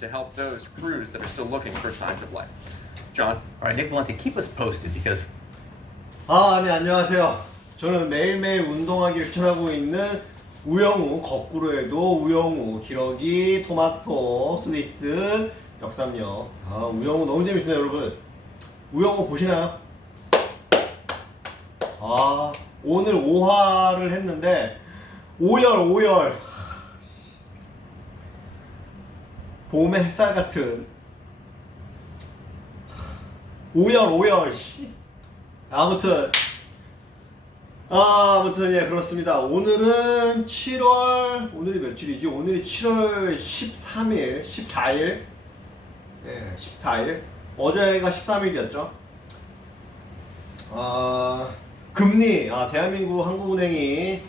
to help those crews that are still looking for signs of life. John? All right, Nick Valenti, keep us posted because 네, 안녕하세요. 저는 매일매일 운동하기를 추천하고 있는 우영우, 거꾸로 해도 우영우, 기러기, 토마토, 스위스, 역삼역. 우영우 너무 재밌습니다, 여러분. 우영우 보시나요? 오늘 5화를 했는데, 오열. 봄의 햇살 같은. 오열. 아무튼 예, 그렇습니다. 오늘은 오늘이 며칠이지? 오늘이 7월 13일, 14일. 예, 14일. 어제가 13일이었죠. 금리, 대한민국 한국은행이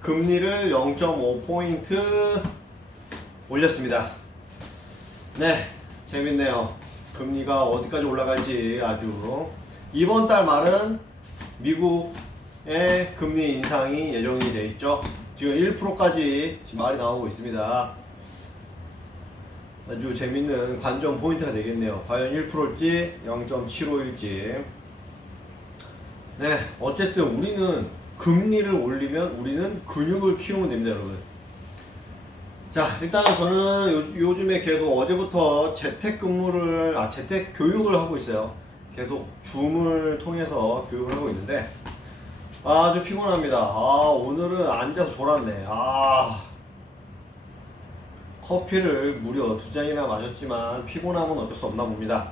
금리를 0.5포인트 올렸습니다. 네, 재밌네요. 금리가 어디까지 올라갈지 아주. 이번 달 말은 미국의 금리 인상이 예정이 돼 있죠. 지금 1%까지 지금 말이 나오고 있습니다. 아주 재밌는 관전 포인트가 되겠네요. 과연 1%일지 0.75일지. 네, 어쨌든 우리는 금리를 올리면 우리는 근육을 키우면 됩니다, 여러분. 자, 일단 저는 요즘에 계속 어제부터 재택근무를, 재택 교육을 하고 있어요. 계속 줌을 통해서 교육을 하고 있는데 아주 피곤합니다. 오늘은 앉아서 졸았네. 커피를 무려 2잔이나 마셨지만 피곤함은 어쩔 수 없나 봅니다.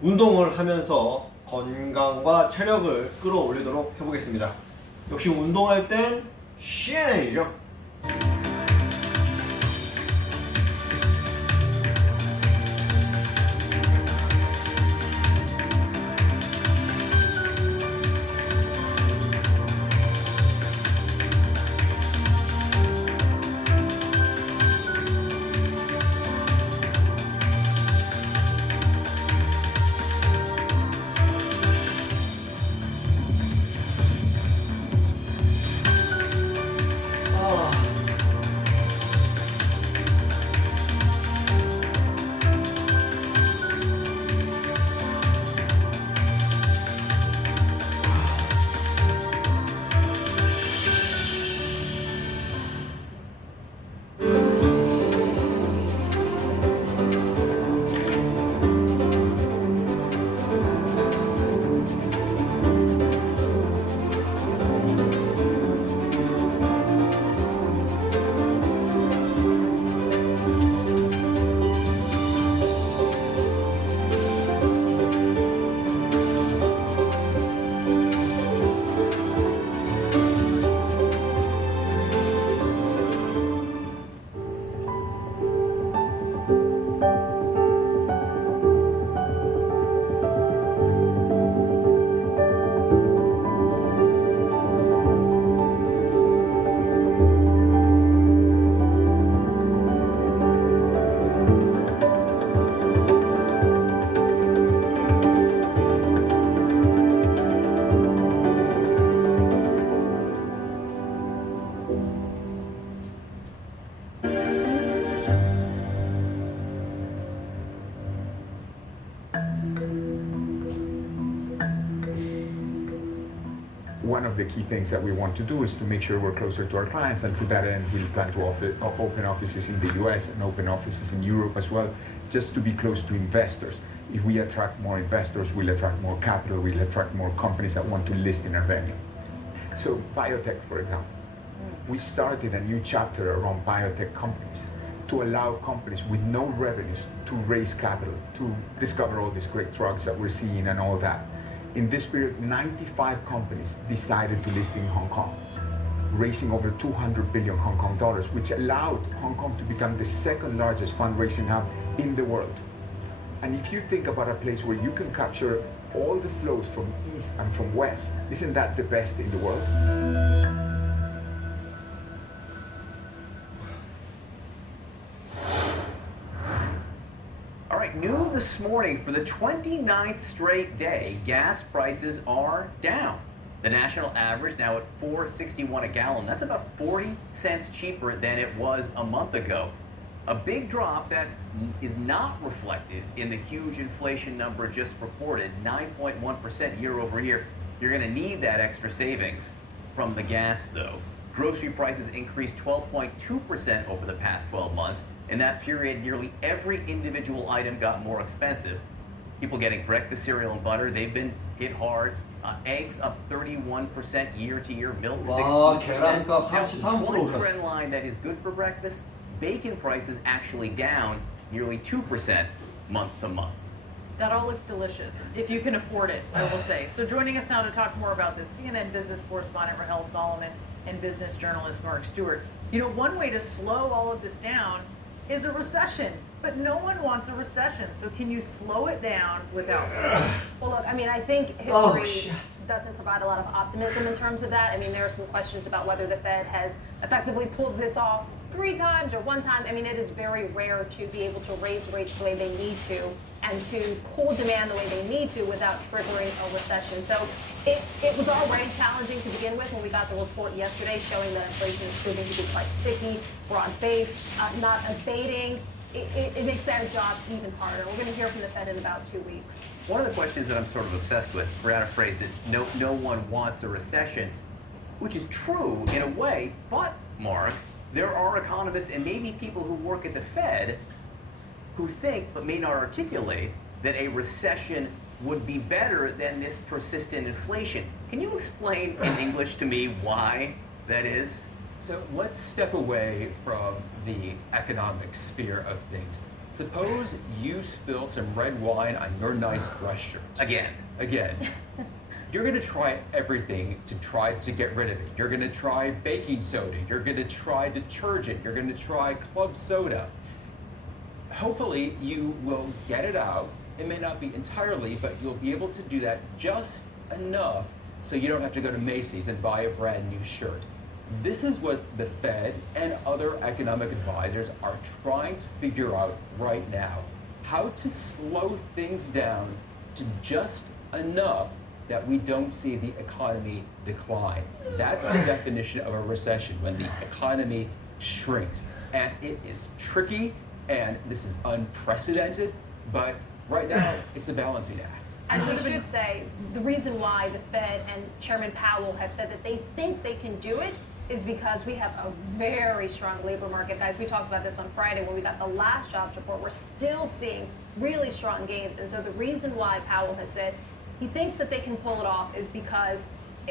운동을 하면서 건강과 체력을 끌어올리도록 해보겠습니다. 역시 운동할 땐 CNN이죠. One of the key things that we want to do is to make sure we're closer to our clients, and to that end we plan to open offices in the US and open offices in Europe as well, just to be close to investors. If we attract more investors, we'll attract more capital, we'll attract more companies that want to list in our venue. So biotech, for example, we started a new chapter around biotech companies to allow companies with no revenues to raise capital, to discover all these great drugs that we're seeing and all that. In this period, 95 companies decided to list in Hong Kong, raising over 200 billion Hong Kong dollars, which allowed Hong Kong to become the second largest fundraising hub in the world. And if you think about a place where you can capture all the flows from east and from west, isn't that the best in the world? all right, new this morning for the 29th straight day, gas prices are down. The national average now at $4.61 a gallon. That's about 40 cents cheaper than it was a month ago. A big drop that is not reflected in the huge inflation number just reported, 9.1% year over year. You're going to need that extra savings from the gas, though. Grocery prices increased 12.2% over the past 12 months. In that period, nearly every individual item got more expensive. People getting breakfast cereal and butter, they've been hit hard. Eggs up 31% year to year, milk 16%. 계란값 Now, 33% one 올랐어. trend line that is good for breakfast, bacon prices actually down nearly 2% month to month. That all looks delicious, if you can afford it, I will say. So joining us now to talk more about this, CNN business correspondent Rahel Solomon and business journalist Mark Stewart. You know, one way to slow all of this down is a recession, but no one wants a recession. So can you slow it down without one? Well, look, I mean, I think history doesn't provide a lot of optimism in terms of that. I mean, there are some questions about whether the Fed has effectively pulled this off 3 times or 1 time. I mean, it is very rare to be able to raise rates the way they need to and to cool demand the way they need to without triggering a recession. So it was already challenging to begin with when we got the report yesterday showing that inflation is proving to be quite sticky, broad-based, not abating. It makes their job even harder. We're going to hear from the Fed in about 2 weeks. One of the questions that I'm sort of obsessed with, Brianna phrased it, no one wants a recession, which is true in a way, but Mark, there are economists and maybe people who work at the Fed who think, but may not articulate, that a recession would be better than this persistent inflation. Can you explain in English to me why that is? So let's step away from the economic sphere of things. Suppose you spill some red wine on your nice dress shirt. Again. You're going to try everything to try to get rid of it. You're going to try baking soda. You're going to try detergent. You're going to try club soda. Hopefully you will get it out. It may not be entirely, but you'll be able to do that just enough so you don't have to go to Macy's and buy a brand new shirt. This is what the Fed and other economic advisors are trying to figure out right now. How to slow things down to just enough that we don't see the economy decline. That's the definition of a recession, when the economy shrinks. And it is tricky, and this is unprecedented, but right now it's a balancing act. And we should say the reason why the Fed and Chairman Powell have said that they think they can do it is because we have a very strong labor market. Guys, we talked about this on Friday when we got the last jobs report. We're still seeing really strong gains. And so the reason why Powell has said he thinks that they can pull it off is because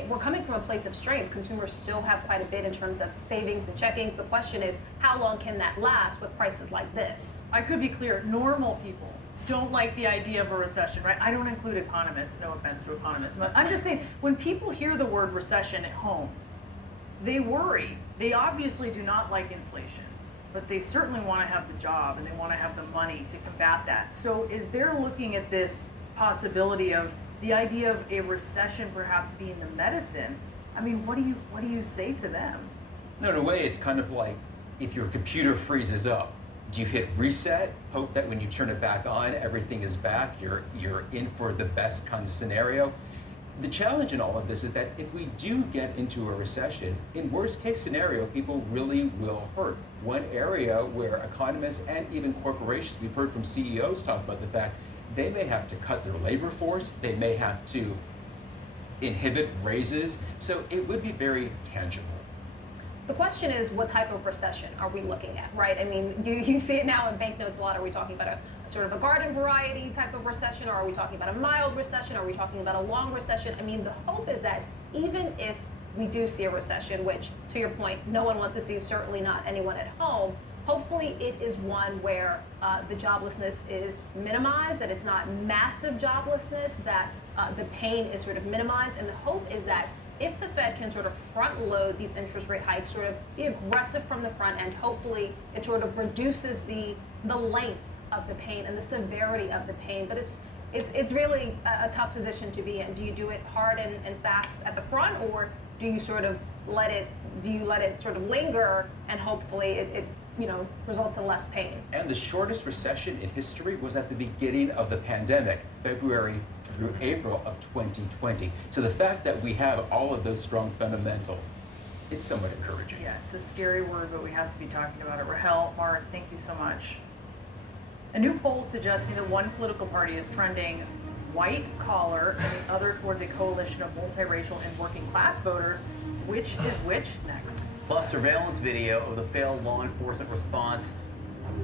we're coming from a place of strength. Consumers still have quite a bit in terms of savings and checkings. The question is, how long can that last with prices like this? I could be clear, normal people don't like the idea of a recession, right? I don't include economists, no offense to economists, but I'm just saying, when people hear the word recession at home, they worry. They obviously do not like inflation, but they certainly want to have the job and they want to have the money to combat that. So is there looking at this possibility of the idea of a recession perhaps being the medicine? I mean, what do you say to them? No, in a way, it's kind of like if your computer freezes up. Do you hit reset, hope that when you turn it back on, everything is back, you're in for the best kind of scenario? The challenge in all of this is that if we do get into a recession, in worst case scenario, people really will hurt. One area where economists and even corporations, we've heard from CEOs talk about the fact they may have to cut their labor force, they may have to inhibit raises, so it would be very tangible. The question is, what type of recession are we looking at, right? I mean, you see it now in banknotes a lot. Are we talking about a sort of a garden variety type of recession, or are we talking about a mild recession? Are we talking about a long recession? I mean, the hope is that even if we do see a recession, which, to your point, no one wants to see, certainly not anyone at home, hopefully it is one where the joblessness is minimized, that it's not massive joblessness, that the pain is sort of minimized. And the hope is that if the Fed can sort of front load these interest rate hikes, sort of be aggressive from the front end, hopefully it sort of reduces the length of the pain and the severity of the pain. But it's really a tough position to be in. Do you do it hard and fast at the front, or do you sort of let it sort of linger and hopefully it results in less pain? And the shortest recession in history was at the beginning of the pandemic, February through April of 2020. So the fact that we have all of those strong fundamentals, it's somewhat encouraging. Yeah, it's a scary word, but we have to be talking about it. Rahel, Mark, thank you so much. A new poll suggesting that one political party is trending white collar and the other towards a coalition of multiracial and working class voters. Which is which? Next. Plus, surveillance video of the failed law enforcement response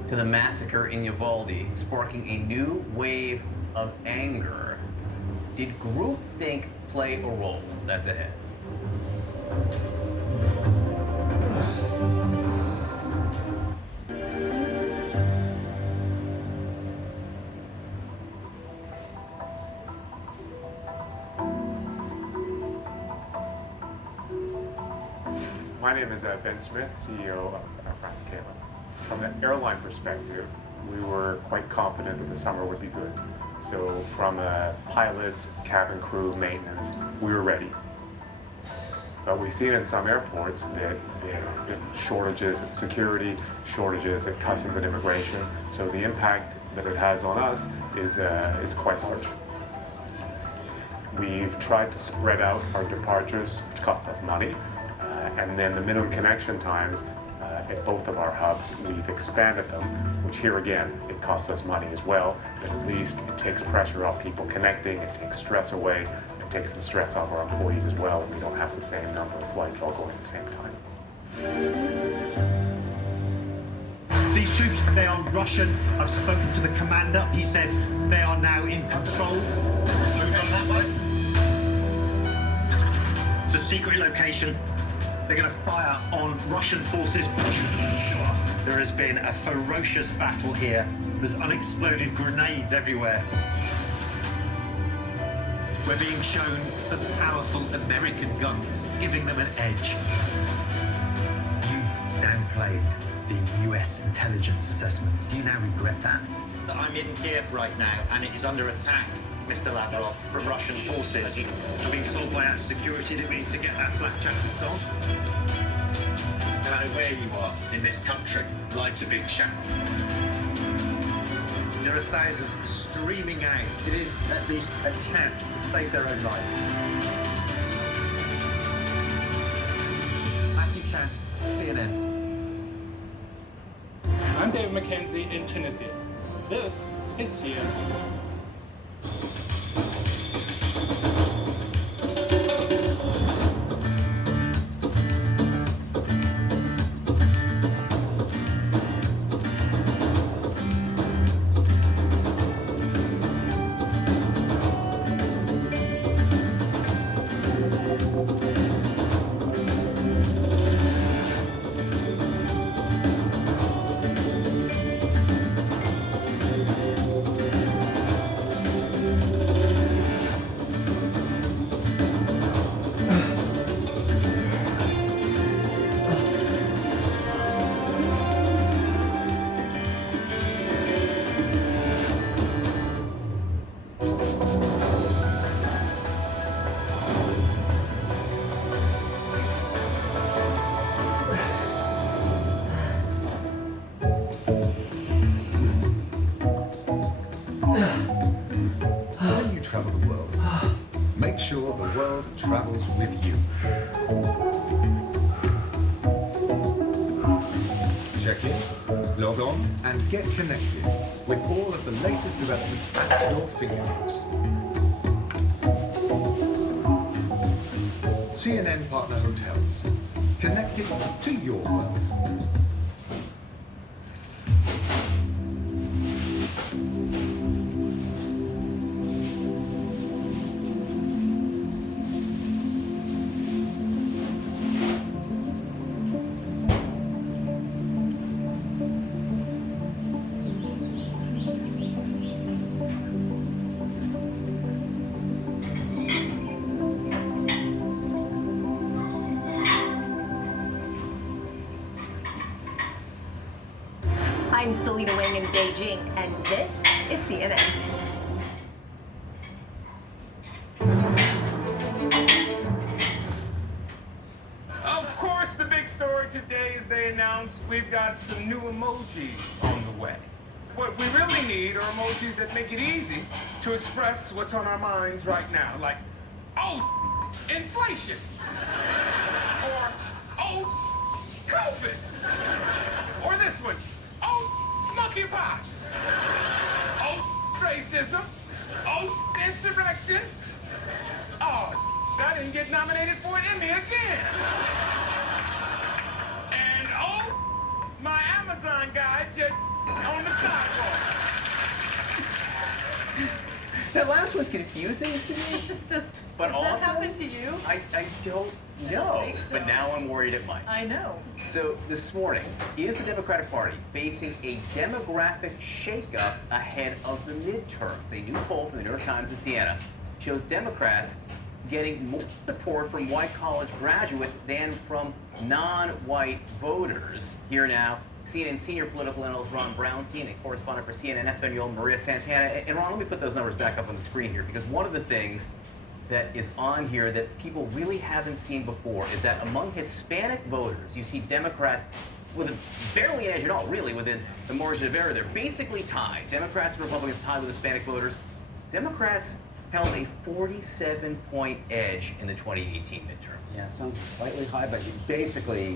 to the massacre in Uvalde, sparking a new wave of anger. Did groupthink play a role? That's ahead. My name is Ben Smith, CEO of France KLM. From the airline perspective, we were quite confident that the summer would be good. So from a pilot, cabin crew, maintenance, we were ready. But we've seen in some airports that there have been shortages at security, shortages at customs and immigration. So the impact that it has on us is it's quite large. We've tried to spread out our departures, which costs us money. And then the minimum connection times at both of our hubs, we've expanded them, which here again, it costs us money as well, but at least it takes pressure off people connecting, it takes stress away, it takes the stress off our employees as well, and we don't have the same number of flights all going at the same time. These troops, they are Russian. I've spoken to the commander. He said they are now in control. Move on that way. It's a secret location. They're going to fire on Russian forces. There has been a ferocious battle here. There's unexploded grenades everywhere. We're being shown the powerful American guns, giving them an edge. You downplayed the US intelligence assessments. Do you now regret that? I'm in Kiev right now, and it is under attack, Mr. Lavrov, from Russian forces. I've been told by our security that we need to get that flak jacket off. No matter where you are in this country, lives are being shattered. There are thousands streaming out. It is at least a chance to save their own lives. Matthew Chance, CNN. I'm David McKenzie in Tunisia. This is CNN. When you travel the world, make sure the world travels with you. Check in, log on, and get connected with all of the latest developments at your fingertips. CNN Partner Hotels, connected to your world. I'm Selena Wang in Beijing, and this is CNN. Of course, the big story today is they announced we've got some new emojis on the way. What we really need are emojis that make it easy to express what's on our minds right now, like, oh, inflation, or, oh, COVID. Or this one. Oh, monkeypox. Oh, racism. Oh, insurrection. Oh, I didn't get nominated for an Emmy again. And oh, my Amazon guy just on the sidewalk. That last one's confusing to me. Does But that also, happen to you? I don't know, think so. but now I'm worried it might. I know. So this morning, is the Democratic Party facing a demographic shakeup ahead of the midterms? A new poll from the New York Times in Siena shows Democrats getting more support from white college graduates than from non-white voters. Here now, CNN senior political analyst Ron Brownstein and correspondent for CNN Espanol Maria Santana. And Ron, let me put those numbers back up on the screen here, because one of the things that is on here that people really haven't seen before is that among Hispanic voters, you see Democrats with barely an edge at all, really, within the margin of error. They're basically tied. Democrats and Republicans tied with Hispanic voters. Democrats held a 47-point edge in the 2018 midterms. Yeah, it sounds slightly high, but basically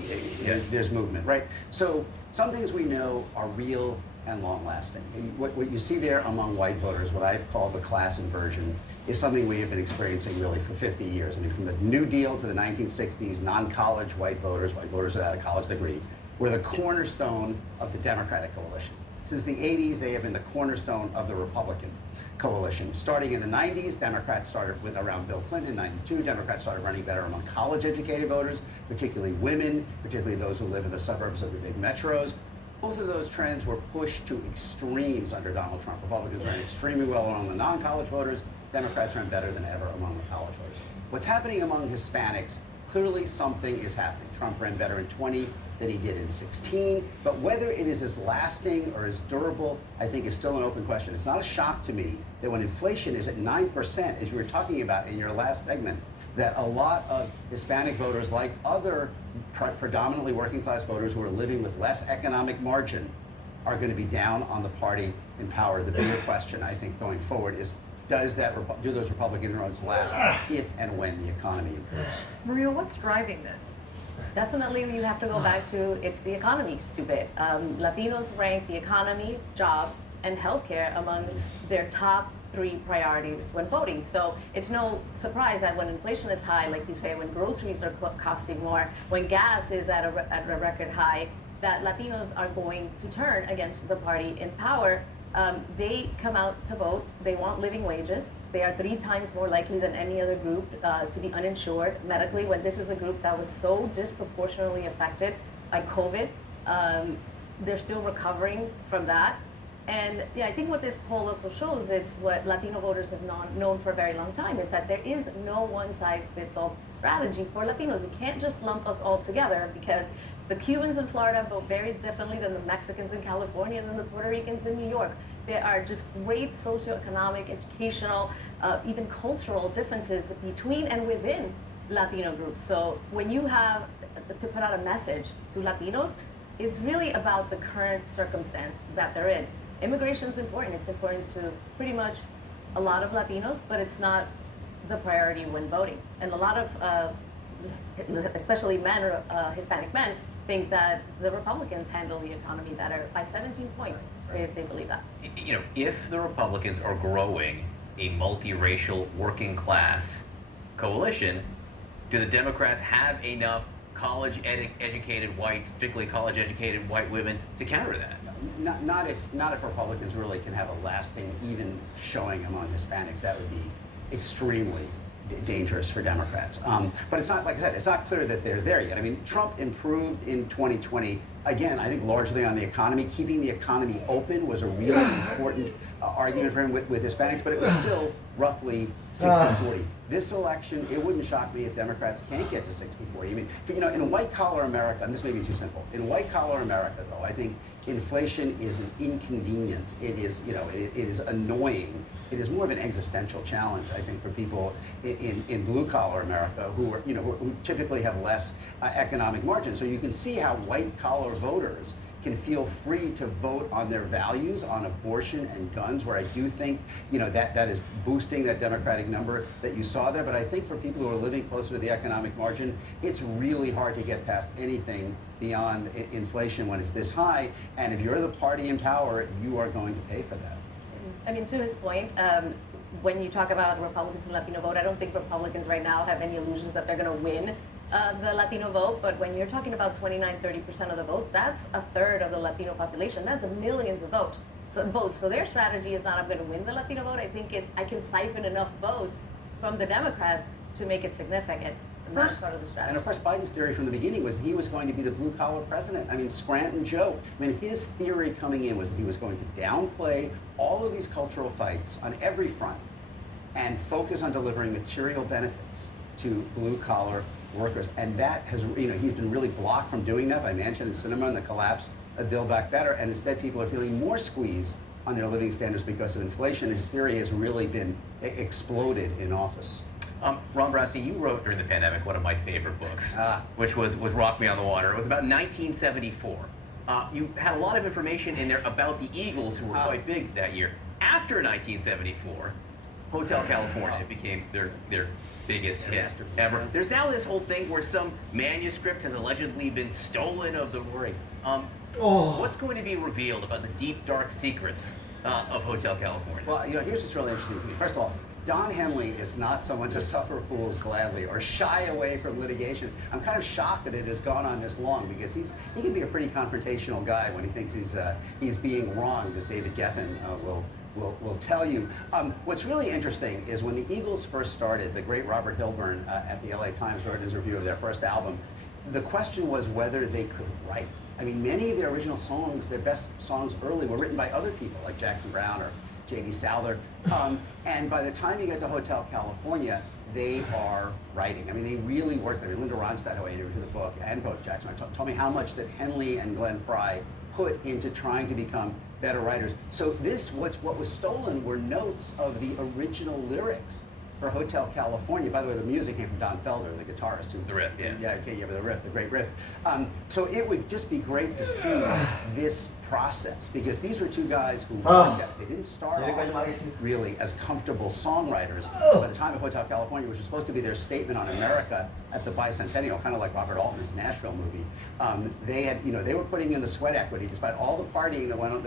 there's movement, right? So some things we know are real and long-lasting. What you see there among white voters, what I've called the class inversion, is something we have been experiencing really for 50 years. I mean, from the New Deal to the 1960s, non-college white voters without a college degree, were the cornerstone of the Democratic coalition. Since the 80s, they have been the cornerstone of the Republican coalition. Starting in the 90s, Democrats started with around Bill Clinton in 92. Democrats started running better among college-educated voters, particularly women, particularly those who live in the suburbs of the big metros. Both of those trends were pushed to extremes under Donald Trump. Republicans ran extremely well among the non-college voters. Democrats ran better than ever among the college voters. What's happening among Hispanics, clearly something is happening. Trump ran better in 20 than he did in 16, but whether it is as lasting or as durable, I think is still an open question. It's not a shock to me that when inflation is at 9%, as you were talking about in your last segment, that a lot of Hispanic voters, like other predominantly working class voters who are living with less economic margin, are going to be down on the party in power. The bigger question, I think, going forward is, do those Republican inroads last if and when the economy improves? Maria, what's driving this? Definitely, you have to go back to it's the economy, stupid. Latinos rank the economy, jobs, and healthcare among their top 3 priorities when voting. So it's no surprise that when inflation is high, like you say, when groceries are costing more, when gas is at a record high, that Latinos are going to turn against the party in power. They come out to vote. They want living wages. They are 3 times more likely than any other group to be uninsured medically, when this is a group that was so disproportionately affected by COVID. They're still recovering from that. And yeah, I think what this poll also shows, it's what Latino voters have known for a very long time, is that there is no one-size-fits-all strategy for Latinos. You can't just lump us all together, because the Cubans in Florida vote very differently than the Mexicans in California, than the Puerto Ricans in New York. There are just great socioeconomic, educational, even cultural differences between and within Latino groups. So when you have to put out a message to Latinos, it's really about the current circumstance that they're in. Immigration is important. It's important to pretty much a lot of Latinos, but it's not the priority when voting. And a lot of, especially men or Hispanic men, think that the Republicans handle the economy better by 17 points. They believe that. You know, if the Republicans are growing a multiracial working class coalition, do the Democrats have enough college-educated whites, particularly college-educated white women, to counter that? Not if Republicans really can have a lasting, even showing among Hispanics. That would be extremely dangerous for Democrats. But it's not, like I said, it's not clear that they're there yet. I mean, Trump improved in 2020, again, I think largely on the economy. Keeping the economy open was a really important argument for him with Hispanics, but it was still roughly 60-40. This election, it wouldn't shock me if Democrats can't get to 60-40. I mean, in white-collar America, and this may be too simple, in white-collar America, though, I think inflation is an inconvenience. It is, it is annoying. It is more of an existential challenge, I think, for people in blue-collar America who are, who typically have less economic margin. So you can see how white-collar voters can feel free to vote on their values on abortion and guns, where I do think, you know, that is boosting that Democratic number that you saw there. But I think for people who are living closer to the economic margin, it's really hard to get past anything beyond inflation when it's this high. And if you're the party in power, you are going to pay for that. I mean, to his point, when you talk about Republicans and Latino vote, I don't think Republicans right now have any illusions that they're going to win the Latino vote. But when you're talking about 29-30% of the vote, that's a third of the Latino population. That's millions of votes. So their strategy is not, I'm going to win the Latino vote. I think is I can siphon enough votes from the Democrats to make it significant. And that's part of the strategy. And of course, Biden's theory from the beginning was he was going to be the blue-collar president. I mean, Scranton Joe. I mean, his theory coming in was he was going to downplay all of these cultural fights on every front and focus on delivering material benefits to blue-collar workers. And that has, you know, he's been really blocked from doing that by Manchin and Sinema and the collapse of Build Back Better. And instead, people are feeling more squeeze on their living standards because of inflation. His theory has really been exploded in office. Ron Browski, you wrote during the pandemic one of my favorite books, which was Rock Me on the Water. It was about 1974. You had a lot of information in there about the Eagles, who were quite big that year. After 1974, Hotel California became their biggest hit ever. There's now this whole thing where some manuscript has allegedly been stolen of the story. What's going to be revealed about the deep, dark secrets of Hotel California? Well, you know, here's what's really interesting to me. First of all, Don Henley is not someone to suffer fools gladly or shy away from litigation. I'm kind of shocked that it has gone on this long, because he can be a pretty confrontational guy when he thinks he's being wronged, as David Geffen will tell you. What's really interesting is when the Eagles first started, the great Robert Hilburn at the LA Times wrote his review of their first album. The question was whether they could write. I mean, many of their original songs, their best songs early, were written by other people like Jackson Browne or J.D. Souther. And by the time you get to Hotel California, they are writing. I mean, they really worked there. Linda Ronstadt, who I interviewed for the book, and both Jackson, told me how much that Henley and Glenn Frey put into trying to become better writers. So what was stolen were notes of the original lyrics for Hotel California. By the way, the music came from Don Felder, the guitarist. The riff, yeah. Yeah, okay, yeah, but the riff, the great riff. So it would just be great to see this process, because these were two guys who worked at it. They didn't start off really as comfortable songwriters. By the time of Hotel California, which was supposed to be their statement on America at the bicentennial, kind of like Robert Altman's Nashville movie, they had, you know, they were putting in the sweat equity despite all the partying that went on.